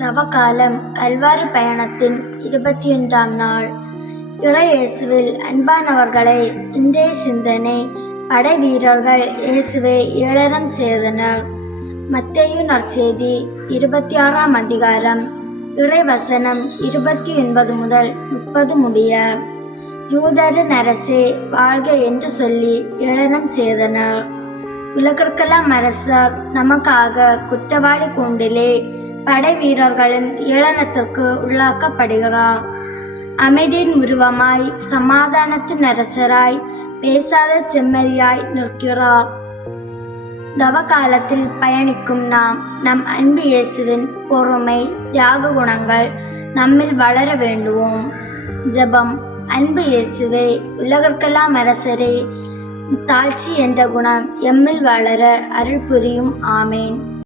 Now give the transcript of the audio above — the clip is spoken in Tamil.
தவகாலம் கல்வாரி பயணத்தின் 21ஆம் நாள். இறையேசுவில் அன்பானவர்களே, இன்றைய சிந்தனை படை வீரர்கள் இயேசுவை ஏளனம் செய்தனர். மத்தேயு நற்செய்தி 26ஆம் அதிகாரம் இறைவசனம் 29 முதல் 30 முடிய. யூதரின் அரசே வாழ்க என்று சொல்லி ஏளனம் செய்தனர். உலகிற்கெல்லாம் அரசர் நமக்காக குற்றவாளி கூண்டிலே படை வீரர்களின் ஏளனத்திற்கு உள்ளாக்கப்படுகிறார். அமைதியின் உருவமாய் சமாதானத்தின் அரசராய் பேசாத செம்மறியாய் நிற்கிறார். தவகாலத்தில் பயணிக்கும் நாம் நம் அன்பு இயேசுவின் பொறுமை தியாக குணங்கள் நம்மில் வளர வேண்டுவோம். ஜெபம். அன்பு இயேசுவே, உலகிற்கெல்லாம் அரசரே, தாழ்ச்சி என்ற குணம் எம்மில் வளர அருள் புரியும். ஆமேன்.